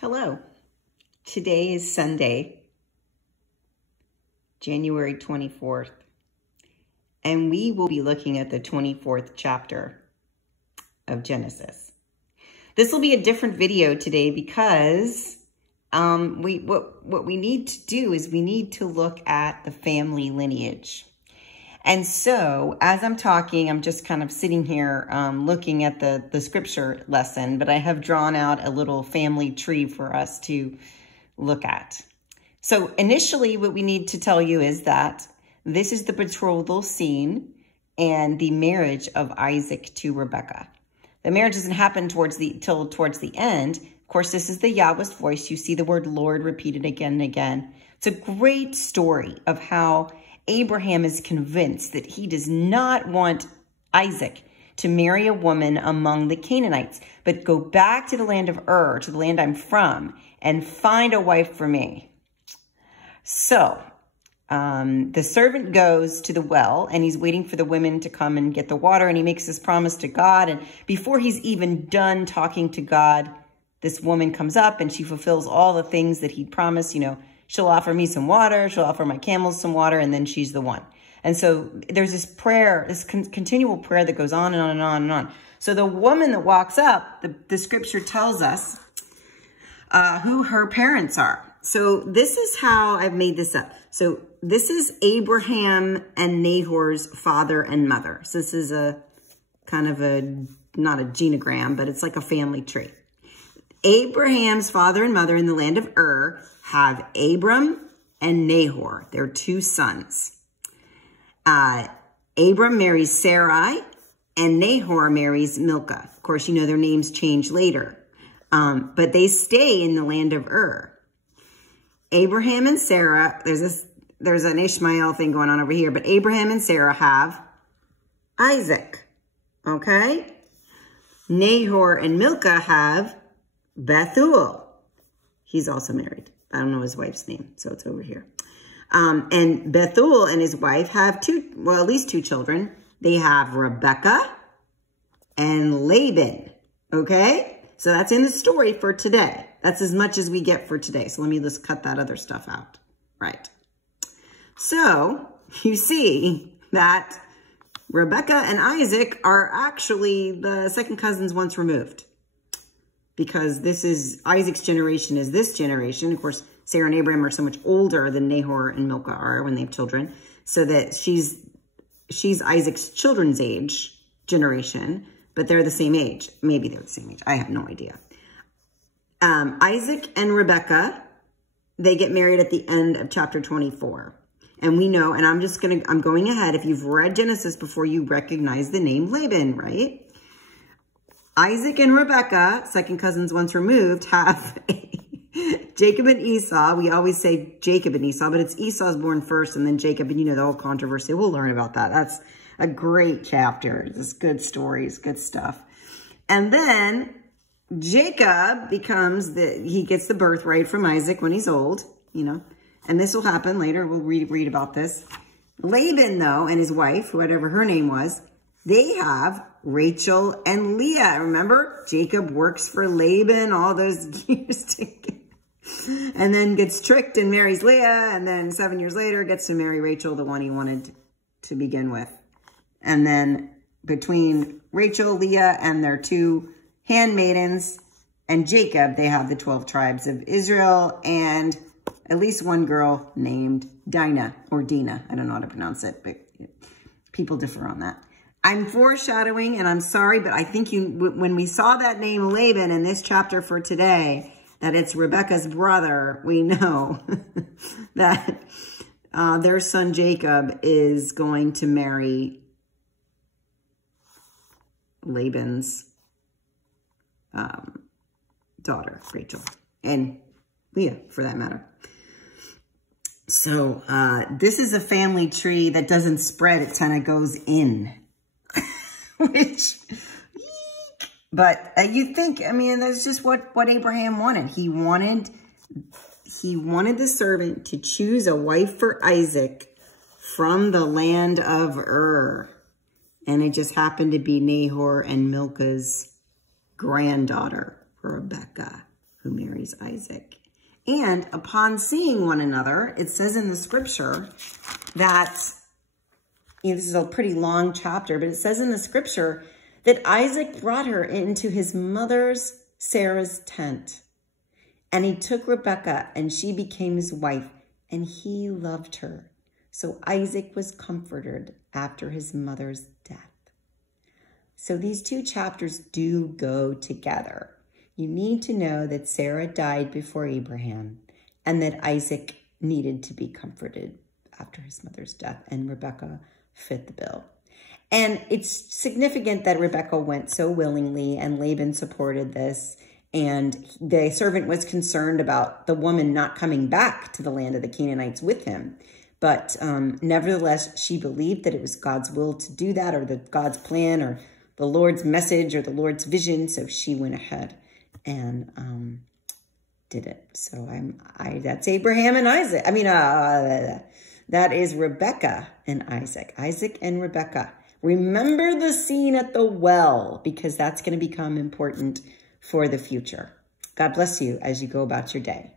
Hello. Today is Sunday, January 24th, and we will be looking at the 24th chapter of Genesis. This will be a different video today because what we need to do is we need to look at the family lineage. And so as I'm talking, I'm just kind of sitting here looking at the scripture lesson, but I have drawn out a little family tree for us to look at. So initially what we need to tell you is that this is the betrothal scene and the marriage of Isaac to Rebekah. The marriage doesn't happen till towards the end. Of course, this is the Yahweh's voice. You see the word Lord repeated again and again. It's a great story of how Abraham is convinced that he does not want Isaac to marry a woman among the Canaanites, but go back to the land of Ur, to the land I'm from, and find a wife for me. So the servant goes to the well, and he's waiting for the women to come and get the water, and he makes this promise to God. And before he's even done talking to God, this woman comes up, and she fulfills all the things that he'd promised. You know, she'll offer me some water, she'll offer my camels some water, and then she's the one. And so there's this prayer, this continual prayer that goes on and on and on and on. So the woman that walks up, the scripture tells us who her parents are. So this is how I've made this up. So this is Abraham and Nahor's father and mother. So this is a kind of not a genogram, but it's like a family tree. Abraham's father and mother in the land of Ur have Abram and Nahor, their two sons. Abram marries Sarai, and Nahor marries Milcah. Of course, you know their names change later, but they stay in the land of Ur. Abraham and Sarah, there's an Ishmael thing going on over here, but Abraham and Sarah have Isaac, okay? Nahor and Milcah have Bethuel. He's also married. I don't know his wife's name, so it's over here. And Bethuel and his wife have at least two children. They have Rebekah and Laban, okay? So that's in the story for today. That's as much as we get for today. So let me just cut that other stuff out. Right. So you see that Rebekah and Isaac are actually the second cousins once removed, because this is Isaac's generation is this generation. Of course, Sarah and Abraham are so much older than Nahor and Milcah are when they have children, so that she's Isaac's children's age generation, but they're the same age. Maybe they're the same age. I have no idea. Isaac and Rebekah, they get married at the end of chapter 24. And we know, and I'm going ahead. If you've read Genesis before, you recognize the name Laban, right? Isaac and Rebekah, second cousins once removed, have Jacob and Esau. We always say Jacob and Esau, but it's Esau's born first and then Jacob. And you know the whole controversy. We'll learn about that. That's a great chapter. It's good stories, good stuff. And then Jacob he gets the birthright from Isaac when he's old, you know. And this will happen later. We'll read about this. Laban, though, and his wife, whatever her name was, they have Rachel and Leah. Remember, Jacob works for Laban all those years and then gets tricked and marries Leah. And then 7 years later gets to marry Rachel, the one he wanted to begin with. And then between Rachel, Leah, and their two handmaidens and Jacob, they have the 12 tribes of Israel and at least one girl named Dinah or Dina. I don't know how to pronounce it, but people differ on that. I'm foreshadowing, and I'm sorry, but I think when we saw that name Laban in this chapter for today, that it's Rebekah's brother, we know that their son Jacob is going to marry Laban's daughter, Rachel, and Leah, for that matter. So this is a family tree that doesn't spread. It kind of goes in. But you think, I mean, that's just what Abraham wanted. He wanted the servant to choose a wife for Isaac from the land of Ur. And it just happened to be Nahor and Milcah's granddaughter, Rebekah, who marries raise Isaac. And upon seeing one another, it says in the scripture that, this is a pretty long chapter, but it says in the scripture that Isaac brought her into his mother's Sarah's tent. And he took Rebekah, and she became his wife, and he loved her. So Isaac was comforted after his mother's death. So these two chapters do go together. You need to know that Sarah died before Abraham and that Isaac needed to be comforted after his mother's death, and Rebekah fit the bill. And it's significant that Rebekah went so willingly and Laban supported this, and the servant was concerned about the woman not coming back to the land of the Canaanites with him. But nevertheless, she believed that it was God's will to do that, or God's plan, or the Lord's message, or the Lord's vision. So she went ahead and did it. So that's Abraham and Isaac. That is Rebekah and Isaac. Isaac and Rebekah. Remember the scene at the well, because that's going to become important for the future. God bless you as you go about your day.